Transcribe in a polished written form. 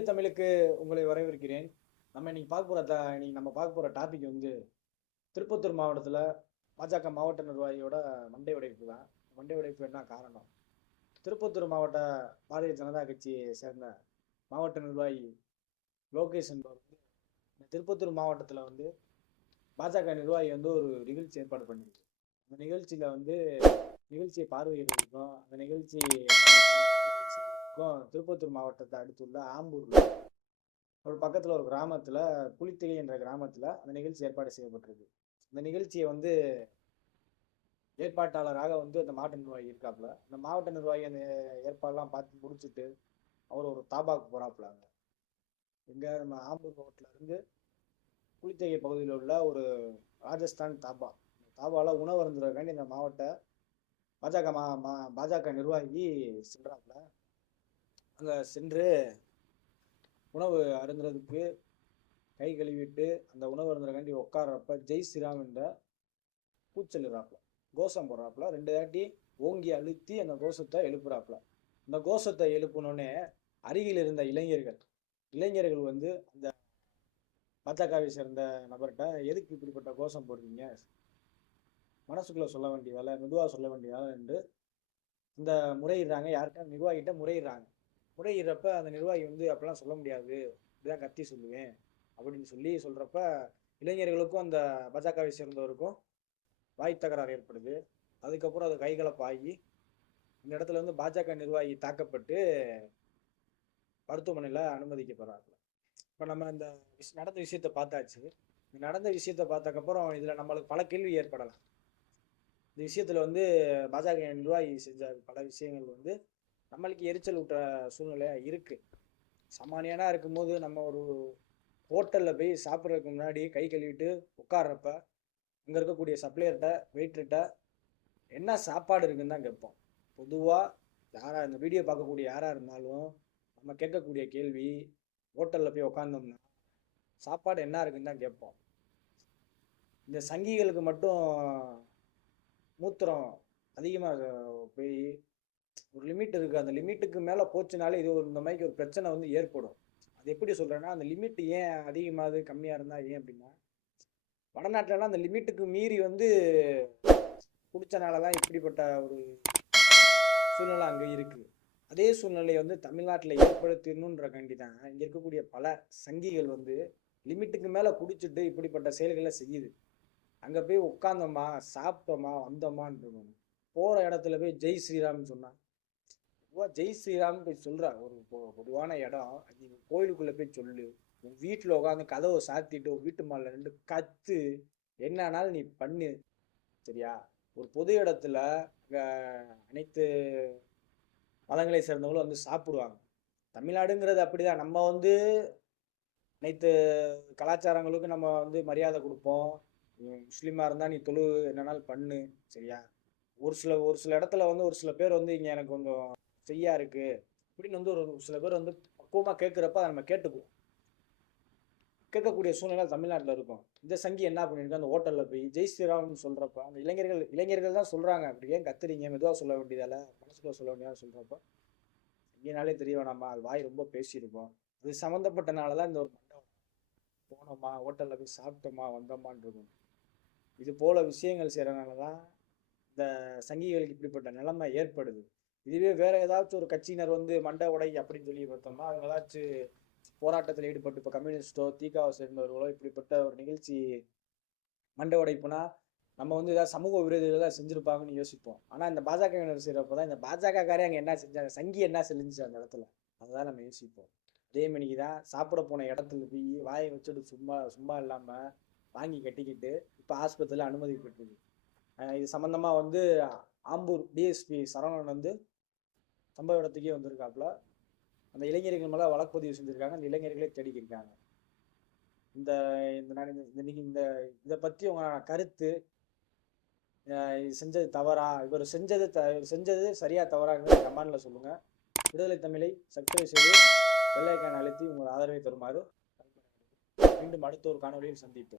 விடுதலை தமிழுக்கு உங்களை வரவேற்கிறேன். இன்னைக்கு நம்ம பார்க்க போற டாபிக் வந்து திருப்பத்தூர் மாவட்டத்தில் பாஜக மாவட்ட நிர்வாகியோட மண்டை உடைப்பு தான். மண்டை உடைப்பு என்ன காரணம்? திருப்பத்தூர் மாவட்ட பாரதிய ஜனதா கட்சியை சேர்ந்த மாவட்ட நிர்வாகி லோகேஷ் என்பவர் வந்து இந்த திருப்பத்தூர் மாவட்டத்தில் வந்து பாஜக நிர்வாகி வந்து ஒரு நிகழ்ச்சி ஏற்பாடு பண்ணிருக்கு. அந்த நிகழ்ச்சியை பார்வையிடுறதுக்கும் அந்த நிகழ்ச்சிக்கும் திருப்பத்தூர் மாவட்டத்தை அடுத்துள்ள ஆம்பூர்ல ஒரு பக்கத்தில் ஒரு கிராமத்தில் புலித்தெளி என்ற கிராமத்தில் அந்த நிகழ்ச்சி ஏற்பாடு செய்யப்பட்டிருக்கு. இந்த நிகழ்ச்சியை வந்து ஏற்பாட்டாளராக வந்து அந்த மாவட்ட நிர்வாகி இருக்காப்புல. அந்த மாவட்ட நிர்வாகி அந்த ஏற்பாடெல்லாம் பார்த்து முடிச்சுட்டு அவர் ஒரு தாபாவுக்கு போறாப்புல. எங்க நம்ம ஆம்பூர் ரோட்ல இருந்து புலித்தெளி பகுதியில் உள்ள ஒரு ராஜஸ்தான் தாபால உணவு அருந்துறதுக்காண்டி இந்த மாவட்ட பாஜக நிர்வாகி சென்றாப்புல. அங்க சென்று உணவு அருந்துறதுக்கு கை கழுவிட்டு அந்த உணவு அருந்துறக்காண்டி உட்கார்றப்ப ஜெய் ஸ்ரீராம் என்ற கூச்சலிடுறாப்புல, கோஷம் போடுறாப்புல. 2 தாட்டி ஓங்கி அழுத்தி அந்த கோஷத்தை எழுப்புறாப்புல. அந்த கோஷத்தை எழுப்பினோடனே அருகில் இருந்த இளைஞர்கள் வந்து அந்த பாஜகவை சேர்ந்த நபர்கிட்ட, எதுக்கு இப்படிப்பட்ட கோஷம் போடுறீங்க, மனசுக்குள்ள சொல்ல வேண்டிய வேலை, மெதுவாக சொல்ல வேண்டிய வேலை என்று இந்த முறையிடுறாங்க. யார்கிட்ட? நிர்வாகிகிட்ட முறையிடுறாங்க. முறையிடுறப்ப அந்த நிர்வாகி வந்து அப்படிலாம் சொல்ல முடியாது, இப்படிதான் கத்தி சொல்லுவேன் அப்படின்னு சொல்றப்ப இளைஞர்களுக்கும் அந்த பாஜகவை சேர்ந்தவருக்கும் வாய் தகராறு ஏற்படுது. அதுக்கப்புறம் அது கைகலப்பாகி இந்த இடத்துல வந்து பாஜக நிர்வாகி தாக்கப்பட்டு மருத்துவமனையில் அனுமதிக்கப்படுறாங்க. இப்போ நம்ம இந்த நடந்த விஷயத்தை பார்த்தாச்சு. இந்த நடந்த விஷயத்தை பார்த்ததுக்கப்புறம் இதில் நம்மளுக்கு பல கேள்வி ஏற்படலாம். இந்த விஷயத்தில் வந்து பாஜக நிர்வாகி செஞ்ச பல விஷயங்கள் வந்து நம்மளுக்கு எரிச்சல் ஊட்டுற சூழ்நிலையா இருக்கு. சாமானியனா இருக்கும்போது நம்ம ஒரு ஹோட்டல்ல போய் சாப்பிட்றதுக்கு முன்னாடி கை கழுவிட்டு உட்கார்றப்ப அங்க இருக்கக்கூடிய சப்ளையர்கிட்ட, வெயிட்டர்கிட்ட என்ன சாப்பாடு இருக்குன்னு தான் கேட்போம். பொதுவாக இந்த வீடியோ பார்க்கக்கூடிய யாரா இருந்தாலும் நம்ம கேட்கக்கூடிய கேள்வி, ஹோட்டல்ல போய் உட்காந்தோம்னா சாப்பாடு என்ன இருக்குன்னு தான் கேட்போம். இந்த சங்கிகளுக்கு மட்டும் மூத்திரம் அதிகமாக போய் ஒரு லிமிட் இருக்கு. அந்த லிமிட்டுக்கு மேல போச்சுனாலே இது இந்த மாதிரி ஒரு பிரச்சனை வந்து ஏற்படும். அது எப்படி சொல்றேன்னா, அந்த லிமிட் ஏன் அதிகமாகுது கம்மியா இருந்தா ஏன் அப்படின்னா, வடநாட்டுலலாம் அந்த லிமிட்டுக்கு மீறி வந்து குடிச்சனாலதான் இப்படிப்பட்ட ஒரு சூழ்நிலை அங்க இருக்கு. அதே சூழ்நிலையை வந்து தமிழ்நாட்டில் ஏற்படுத்தணுன்றக்காண்டி தான் இங்க இருக்கக்கூடிய பல சங்கிகள் வந்து லிமிட்டுக்கு மேல குடிச்சிட்டு இப்படிப்பட்ட செயல்களை செய்யுது. அங்க போய் உட்கார்ந்தோமா, சாப்பிட்டோமா, வந்தோமான்னு இருக்கணும். போற இடத்துல போய் ஜெய் ஸ்ரீராம் சொன்னா, ஜெய் ஸ்ரீராம் போய் சொல்ற ஒரு பொதுவான இடம், நீங்க கோயிலுக்குள்ள போய் சொல்லு, உன் வீட்டுல உட்காந்து கதவை சாத்திட்டு வீட்டு மால 2 கத்து, என்னன்னாலும் நீ பண்ணு, சரியா? ஒரு பொது இடத்துல அனைத்து மதங்களை சேர்ந்தவங்களும் வந்து சாப்பிடுவாங்க. தமிழ்நாடுங்கிறது அப்படிதான். நம்ம வந்து அனைத்து கலாச்சாரங்களுக்கும் நம்ம வந்து மரியாதை கொடுப்போம். முஸ்லீமா இருந்தா நீ தொழு, என்னன்னாலும் பண்ணு, சரியா? ஒரு சில இடத்துல வந்து ஒரு சில பேர் வந்து இங்க எனக்கு கொஞ்சம் செய்யா இருக்கு அப்படின்னு வந்து ஒரு சில பேர் வந்து பக்குவமா கேட்கிறப்ப அதை நம்ம கேட்கக்கூடிய சூழ்நிலை தமிழ்நாட்டில் இருக்கும். இந்த சங்கி என்ன பண்ணிருக்கு, அந்த ஹோட்டல்ல போய் ஜெய் ஸ்ரீராம்னு சொல்றப்ப அந்த இளைஞர்கள் தான் சொல்றாங்க, அப்படி ஏன் கத்துறீங்க, மெதுவா சொல்ல வேண்டியதால, மனசுக்குள்ள சொல்ல வேண்டியதா சொல்றப்ப இங்கனாலே தெரிய வேணாமா, அது வாய் ரொம்ப பேசியிருக்கோம். அது சம்மந்தப்பட்டனாலதான் இந்த ஒரு போனோமா, ஹோட்டல்ல போய் சாப்பிட்டோமா, வந்தோமான் இருக்கும். இது போல விஷயங்கள் செய்யறதுனாலதான் இந்த சங்கிகளுக்கு இப்படிப்பட்ட நிலைமை ஏற்படுது. இதுவே வேற ஏதாச்சும் ஒரு கட்சியினர் வந்து மண்டை உடை அப்படின்னு சொல்லி பார்த்தோம்னா, அவங்க ஏதாச்சும் போராட்டத்தில் ஈடுபட்டு, இப்போ கம்யூனிஸ்டோ திகாவை சேர்ந்தவர்களோ இப்படிப்பட்ட ஒரு நிகழ்ச்சி மண்டை உடைப்புனா நம்ம வந்து ஏதாவது சமூக விரோதிகள் தான் செஞ்சிருப்பாங்கன்னு யோசிப்போம். ஆனா இந்த பாஜகவினர் செய்யறப்பதான் இந்த பாஜக காரே அங்க என்ன செஞ்சாங்க, சங்கி என்ன செஞ்சுச்சு அந்த இடத்துல, அதுதான் நம்ம யோசிப்போம். அதே மணிக்குதான் சாப்பிட போன இடத்துல போய் வாயை வச்சுட்டு சும்மா இல்லாம வாங்கி கட்டிக்கிட்டு இப்ப ஆஸ்பத்திரியில அனுமதிக்கப்பட்டிருக்கு. இது சம்பந்தமா வந்து ஆம்பூர் டிஎஸ்பி சரவணன் வந்து சம்பவ இடத்துக்கே வந்திருக்காப்புல. அந்த இளைஞர்கள் மேல வழக்கு பதிவு செஞ்சிருக்காங்க. அந்த இளைஞர்களே தேடிக்கிருக்காங்க. இந்த இதை பத்தி உங்க கருத்து, செஞ்சது தவறா, இவர் செஞ்சது சரியா தவறாங்க கமெண்ட்ல சொல்லுங்க. விடுதலை தமிழை சப்ஸ்கிரைப் செய்து பெல் ஐகான் அழுத்தி உங்கள் ஆதரவை தருமாறு மீண்டும் அடுத்த ஒரு காணொலியில் சந்திப்போம்.